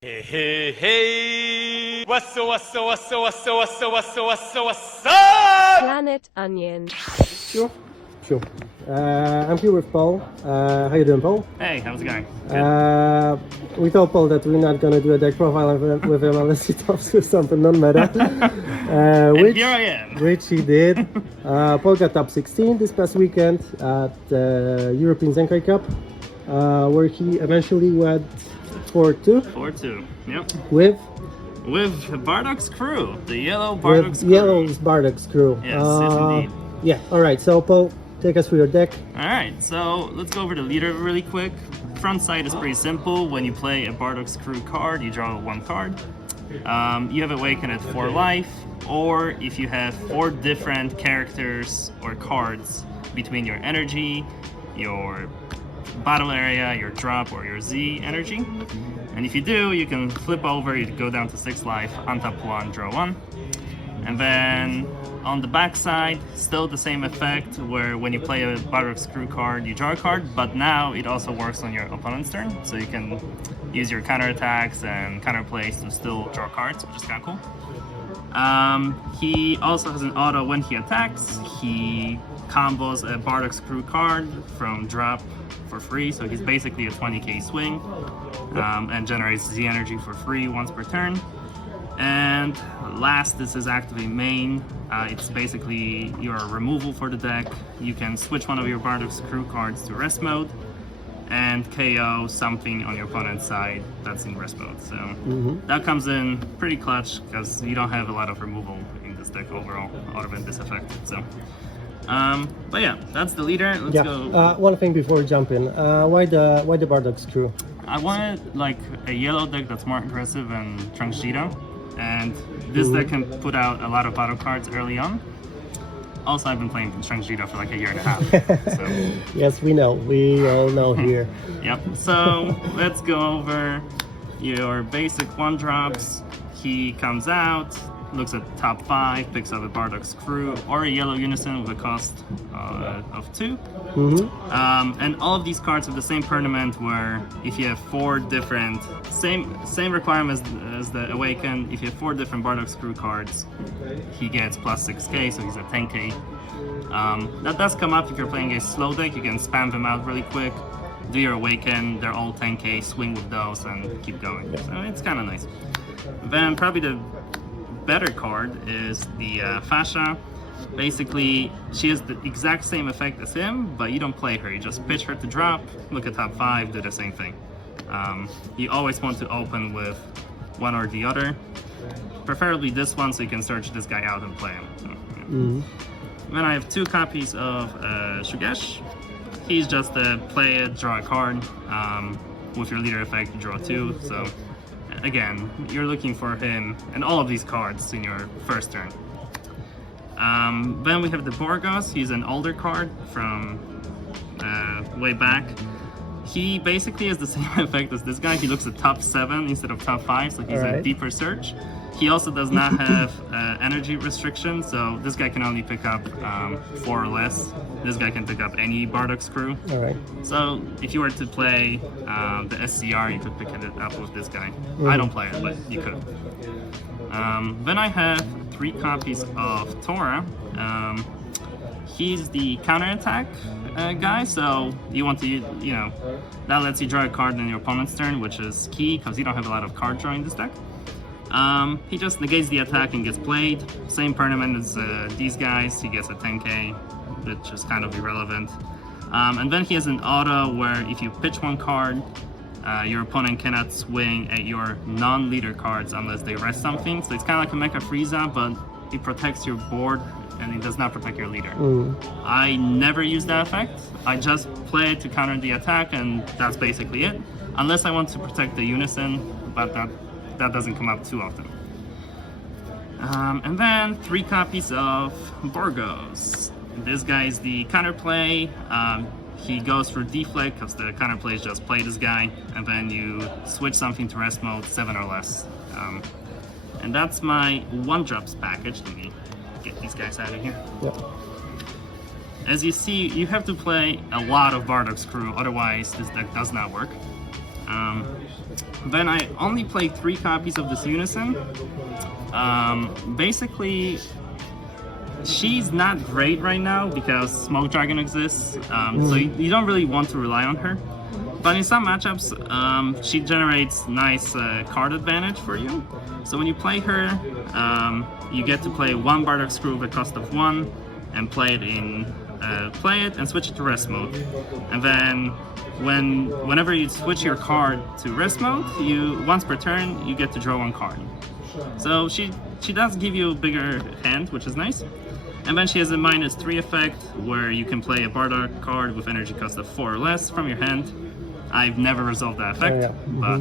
Hey, hey, hey! What's up? Planet Onion. Sure. I'm here with Paul. How you doing, Paul? Hey, how's it going? We told Paul that we're not gonna do a deck profile with him unless he talks with something non-meta. And here I am. Which he did. Paul got top 16 this past weekend at the European Zenkai Cup, where he eventually went 4-2. 4-2. Yep. With Bardock's crew, the yellow Bardock's crew. Yellow's Bardock's crew. Yes, yes indeed. Yeah. All right. So Paul, take us through your deck. Alright, so let's go over the leader really quick. Front side is pretty simple. When you play a Bardock's crew card, you draw one card. You have Awaken at 4 life, or if you have 4 different characters or cards between your energy, your battle area, your drop, or your Z energy. And if you do, you can flip over, you go down to 6 life, untap 1, draw 1. And then on the back side, still the same effect, where when you play a Bardock's crew card, you draw a card, but now it also works on your opponent's turn, so you can use your counterattacks and counterplays to still draw cards, which is kind of cool. He also has an auto when he attacks. He combos a Bardock's crew card from drop for free, so he's basically a 20k swing, and generates Z energy for free once per turn. And last, this is actively main. It's basically your removal for the deck. You can switch one of your Bardock's crew cards to rest mode and KO something on your opponent's side that's in rest mode. So that comes in pretty clutch because you don't have a lot of removal in this deck overall, other than this effect. So, but yeah, that's the leader. Let's go. One thing before we jump in, why the Bardock's crew? I wanted like a yellow deck that's more aggressive than Trunksgeta. And this deck can put out a lot of battle cards early on. Also, I've been playing Trunksgeta for like a year and a half. So. Yes, we know. We all know here. Yep. So let's go over your basic 1-drops. He comes out, looks at top 5, picks up a Bardock's crew or a yellow Unison with a cost of 2. And all of these cards have the same permanent, where if you have 4 different same requirements as the Awaken, if you have 4 different Bardock's crew cards, he gets plus 6k, so he's at 10k. That does come up if you're playing a slow deck. You can spam them out really quick, do your Awaken, they're all 10k, swing with those and keep going. So it's kind of nice. Then probably the better card is the Fascia. Basically, she has the exact same effect as him, but you don't play her. You just pitch her to drop, look at top 5, do the same thing. You always want to open with one or the other, preferably this one, so you can search this guy out and play him. So, yeah. Then I have 2 copies of Shugesh. He's just a play it, draw a card. With your leader effect, you draw 2. So again, you're looking for him and all of these cards in your first turn. Then we have the BARDOCK'S. He's an older card from way back. He basically has the same effect as this guy. He looks at top 7 instead of top 5, so he's a deeper search. He also does not have energy restriction, so this guy can only pick up 4 or less. This guy can pick up any Bardock's crew. So if you were to play the SCR, you could pick it up with this guy. I don't play it, but you could. Then I have 3 copies of Tora. He's the counterattack guy, so you want to, that lets you draw a card in your opponent's turn, which is key because you don't have a lot of card drawing in this deck. He just negates the attack and gets played. Same permanent as these guys. He gets a 10k, which is kind of irrelevant. And then he has an auto where if you pitch one card, your opponent cannot swing at your non-leader cards unless they rest something. So it's kind of like a Mecha Frieza, but it protects your board and it does not protect your leader. I never use that effect. I just play it to counter the attack, and that's basically it. Unless I want to protect the Unison, but that doesn't come up too often. And then 3 copies of BARDOCK'S. This guy is the counterplay. He goes for deflect because the counterplay is just play this guy, and then you switch something to rest mode 7 or less. And that's my 1-drops package. Let me get these guys out of here. As you see, you have to play a lot of Bardock's crew, otherwise this deck does not work. Then I only played 3 copies of this Unison. Basically, she's not great right now because Smoke Dragon exists, so you don't really want to rely on her. But in some matchups, she generates nice card advantage for you. So when you play her, you get to play 1 Bardock's Crew with a cost of 1 and play it and switch it to rest mode. And then whenever you switch your card to rest mode, once per turn you get to draw 1 card. So she does give you a bigger hand, which is nice. And then she has a -3 effect where you can play a Bardock card with energy cost of 4 or less from your hand. I've never resolved that effect, but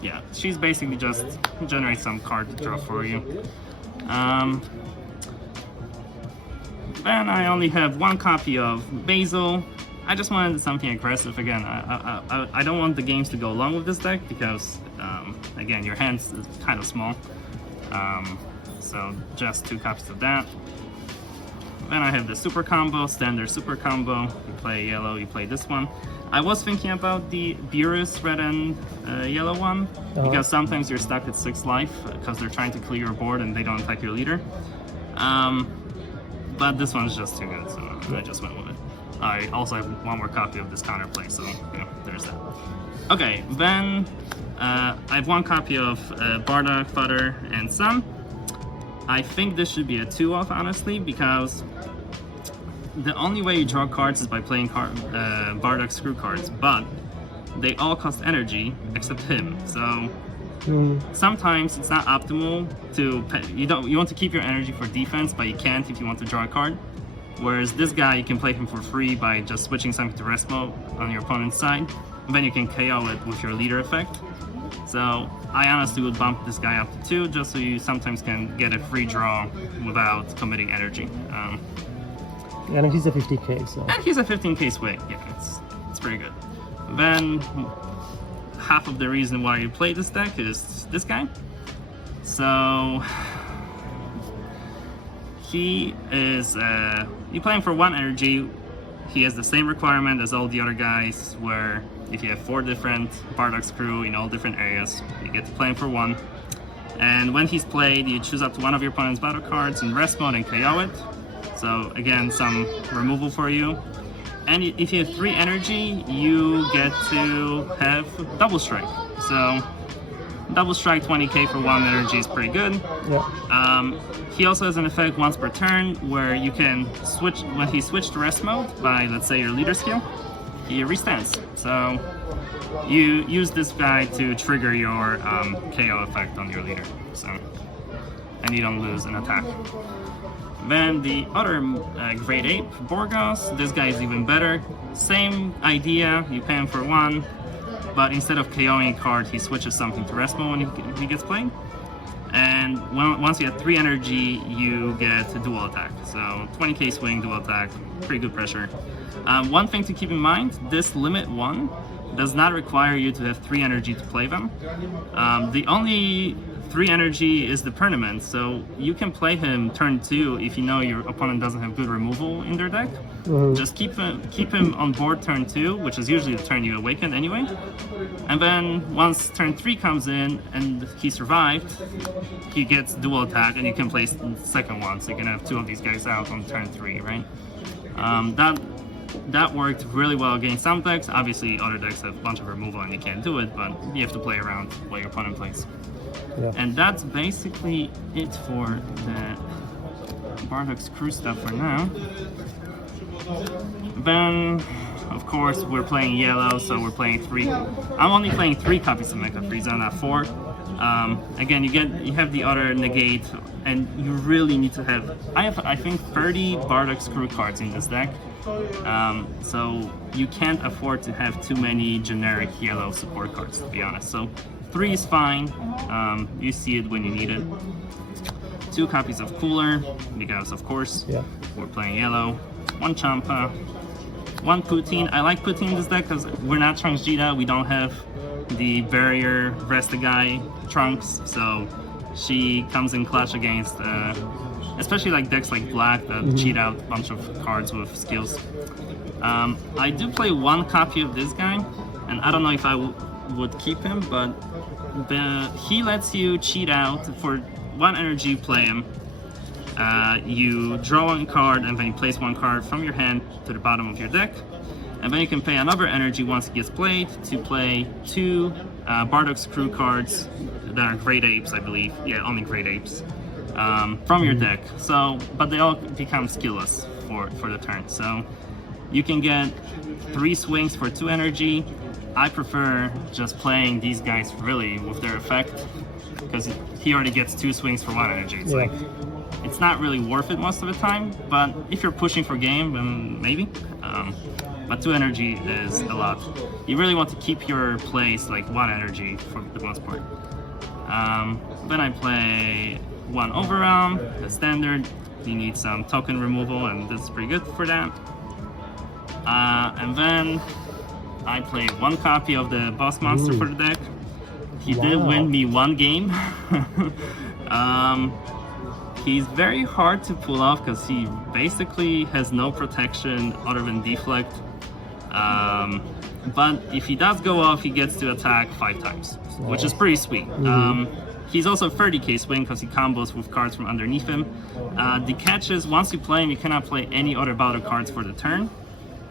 yeah, she's basically just generates some card to draw for you. Then I only have 1 copy of Basil. I just wanted something aggressive again. I don't want the games to go along with this deck because, again, your hand's kind of small. So just 2 copies of that. Then I have the super combo, standard super combo. You play yellow, you play this one. I was thinking about the Beerus red and yellow one, because sometimes you're stuck at 6 life because they're trying to clear your board and they don't attack your leader. But this one's just too good, so I just went with it. I also have 1 more copy of this counterplay, so there's that. Okay, then I have 1 copy of Bardock, Father, and Son. I think this should be a 2-off, honestly, because the only way you draw cards is by playing Bardock's Screw cards, but they all cost energy except him. So sometimes it's not optimal to you want to keep your energy for defense, but you can't if you want to draw a card. Whereas this guy, you can play him for free by just switching something to rest mode on your opponent's side, and then you can KO it with your leader effect. So I honestly would bump this guy up to 2 just so you sometimes can get a free draw without committing energy. And he's a 50k, so. And he's a 15k swing. Yeah, it's pretty good. Then half of the reason why you play this deck is this guy. So he is you play him for 1 energy. He has the same requirement as all the other guys, where if you have 4 different Bardock's Crew in all different areas, you get to play him for 1. And when he's played, you choose up to 1 of your opponent's battle cards in rest mode and KO it. So again, some removal for you. And if you have 3 energy, you get to have double strike. So double strike 20k for 1 energy is pretty good. Yeah. He also has an effect once per turn where you can switch, when he switched to rest mode by, let's say, your leader skill, he restands. So you use this guy to trigger your KO effect on your leader. So, and you don't lose an attack. Then the other Great Ape, BARDOCK'S, this guy is even better. Same idea, you pay him for 1, but instead of KOing a card, he switches something to rest mode when he gets played. And once you have 3 energy, you get a dual attack. So 20k swing, dual attack, pretty good pressure. One thing to keep in mind, this limit 1 does not require you to have 3 energy to play them. The only 3 energy is the permanent, so you can play him turn 2 if you know your opponent doesn't have good removal in their deck. Just keep him on board turn 2, which is usually the turn you awaken anyway. And then once turn 3 comes in and he survived, he gets dual attack and you can play the second one, so you can have 2 of these guys out on turn 3, right? That worked really well against some decks. Obviously other decks have a bunch of removal and you can't do it, but you have to play around what your opponent plays. Yeah. And that's basically it for the Bardock's Crew stuff for now. Then, of course, we're playing yellow, so we're playing 3. I'm only playing 3 copies of Mecha Frieza, not 4. Again, you have the other negate, and you really need to have. I think 30 Bardock's Crew cards in this deck. So you can't afford to have too many generic yellow support cards, to be honest. So 3 is fine. You see it when you need it. 2 copies of Cooler, because of course we're playing yellow. 1 Champa, 1 Poutine. I like Poutine in this deck because we're not Trunksgeta. We don't have the barrier rest the guy Trunks, so she comes in clutch against especially like decks like Black that cheat out a bunch of cards with skills. I do play 1 copy of this guy, and I don't know if would keep him, but he lets you cheat out for 1 energy. You play him. You draw 1 card, and then you place 1 card from your hand to the bottom of your deck. And then you can pay another energy once it gets played to play 2 Bardock's Crew cards that are Great Apes, I believe. Yeah, only Great Apes from your deck. So, but they all become skillless for the turn. So you can get 3 swings for 2 energy. I prefer just playing these guys really with their effect, because he already gets 2 swings for 1 energy. It's like, it's not really worth it most of the time, but if you're pushing for game, then maybe. But 2 energy is a lot. You really want to keep your plays like 1 energy for the most part. Then I play 1 Overwhelm, the standard. You need some token removal, and that's pretty good for that. And then I play 1 copy of the boss monster for the deck. He did win me 1 game. He's very hard to pull off because he basically has no protection other than deflect. But if he does go off, he gets to attack 5 times, which is pretty sweet. He's also 30k swing because he combos with cards from underneath him. The catch is, once you play him, you cannot play any other battle cards for the turn.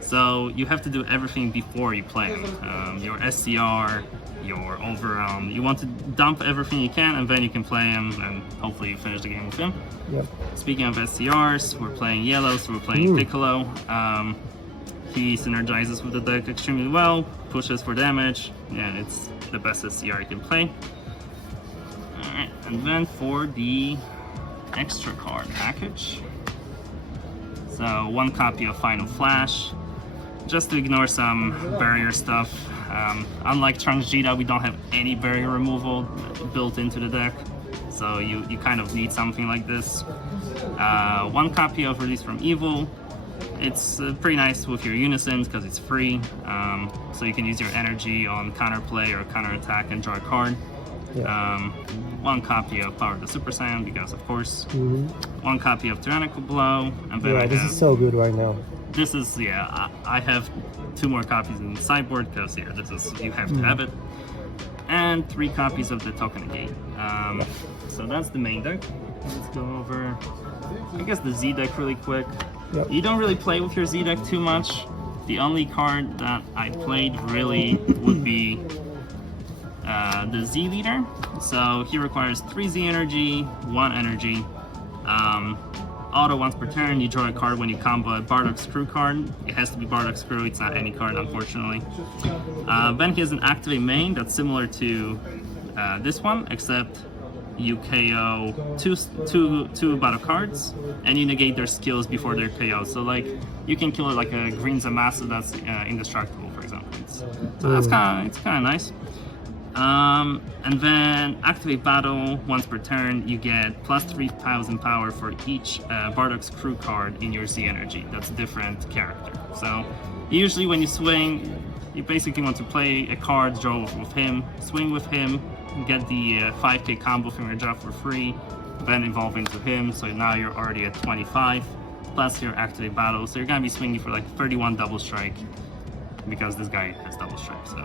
So you have to do everything before you play him. Your SCR, your Overwhelm. You want to dump everything you can, and then you can play him, and hopefully you finish the game with him. Speaking of SCRs, we're playing yellow, so we're playing Piccolo. He synergizes with the deck extremely well, pushes for damage. Yeah, it's the best SCR you can play. Alright, and then for the extra card package. So 1 copy of Final Flash, just to ignore some barrier stuff. Unlike Trunksgeta, we don't have any barrier removal built into the deck, so you kind of need something like this. 1 copy of Release from Evil. It's pretty nice with your Unison because it's free, so you can use your energy on counterplay or counterattack and draw a card. 1 copy of Power of the Super Saiyan, because of course. 1 copy of Tyrannical Blow, and then this is so good right now. This is, I have 2 more copies in Sideboard because this is, you have to have it. And 3 copies of the Token Negate. So that's the main deck. Let's go over, I guess, the Z deck really quick. You don't really play with your Z deck too much. The only card that I played really would be the Z leader. So he requires 3 Z energy, 1 energy. Auto once per turn, you draw a card when you combo a Bardock's Crew card. It has to be Bardock's Crew, it's not any card, unfortunately. Then he has an activate main that's similar to this one, except you KO two battle cards, and you negate their skills before they're KO. So like, you can kill it like a green Zamasu that's indestructible, for example. So that's kind of nice. And then activate battle once per turn. You get plus 3,000 power for each Bardock's Crew card in your Z energy. That's a different character. So usually when you swing, you basically want to play a card, draw with him, swing with him, get the 5k combo from your job for free, then evolve into him. So now you're already at 25 plus your activate battle. So you're gonna be swinging for like 31 double strike because this guy has double strike. So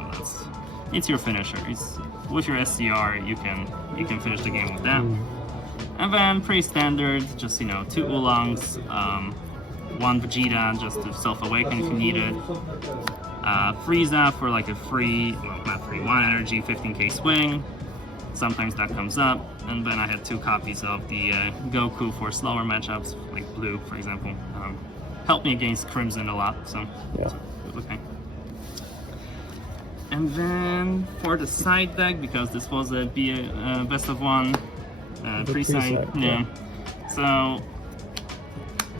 it's your finisher. With your SCR, you can finish the game with that. And then pretty standard, just 2 Oolongs, 1 Vegeta just to self-awaken if you need it. Frieza for like a free, well, not free, 1 energy, 15k swing. Sometimes that comes up. And then I had 2 copies of the Goku for slower matchups, like blue, for example. Helped me against Crimson a lot, so okay. And then for the side deck, because this was a best of 1 pre-side, so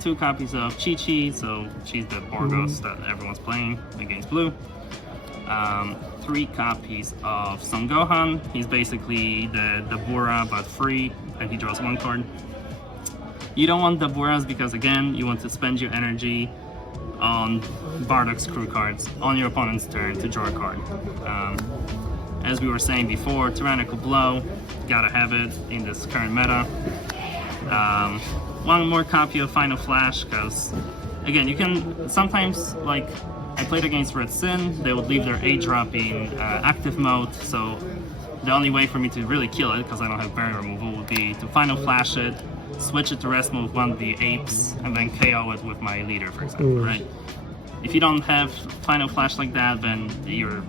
2 copies of Chi-Chi, so she's the BARDOCK'S that everyone's playing against blue. 3 copies of Son Gohan. He's basically the Bura but free, and he draws 1 card. You don't want the Buras because, again, you want to spend your energy on Bardock's Crew cards on your opponent's turn to draw a card. As we were saying before, Tyrannical Blow, gotta have it in this current meta. 1 more copy of Final Flash, because again, you can sometimes, like, I played against Red Sin. They would leave their 8-drop in active mode, so the only way for me to really kill it, because I don't have barrier removal, would be to Final Flash it, switch it to rest mode 1 of the apes, and then KO it with my leader, for example, right? If you don't have Final Flash like that, then you're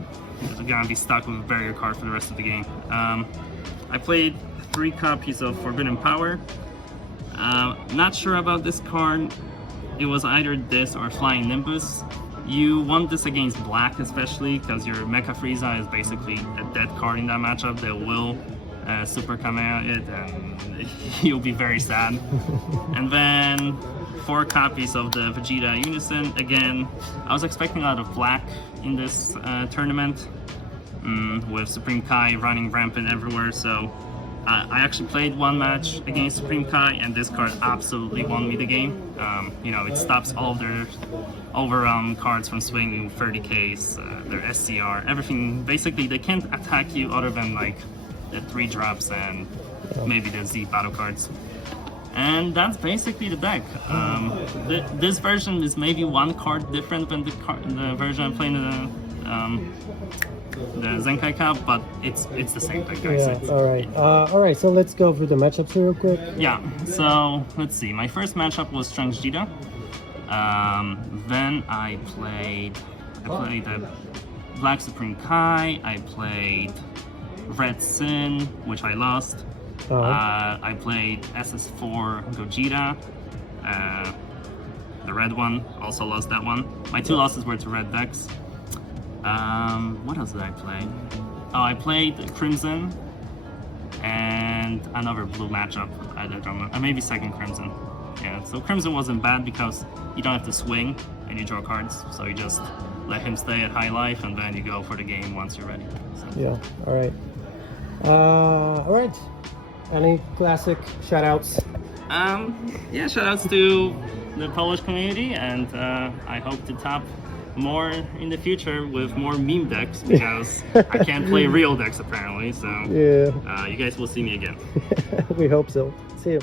gonna be stuck with a barrier card for the rest of the game. I played 3 copies of Forbidden Power. Not sure about this card. It was either this or Flying Nimbus. You want this against black, especially because your Mecha Frieza is basically a dead card in that matchup. They will Super Kamea it and you'll be very sad. And then 4 copies of the Vegeta Unison. Again, I was expecting a lot of black in this tournament with Supreme Kai running rampant everywhere, so I actually played 1 match against Supreme Kai, and this card absolutely won me the game. You know, it stops all of their overrun cards from swinging 30Ks, their SCR, everything. Basically, they can't attack you other than like the 3 drops and maybe the Z battle cards. And that's basically the deck. This version is maybe 1 card different than the version I played in the Zenkai Cup, but it's the same deck, guys. Yeah, all right. So let's go through the matchups here real quick. Yeah. So let's see. My first matchup was Trunksgeta. Then I played the Black Supreme Kai. I played Red Sin, which I lost. I played SS4 Gogeta, the red one, also lost that one. My 2 losses were to red decks. What else did I play? Oh, I played Crimson and another blue matchup. I don't remember. Maybe second Crimson. Yeah, so Crimson wasn't bad because you don't have to swing and you draw cards, so you just let him stay at high life and then you go for the game once you're ready. So. Yeah, all right. Any classic shoutouts? Yeah, shoutouts to the Polish community, and I hope to top more in the future with more meme decks, because I can't play real decks apparently, so yeah. You guys will see me again. We hope so. See you.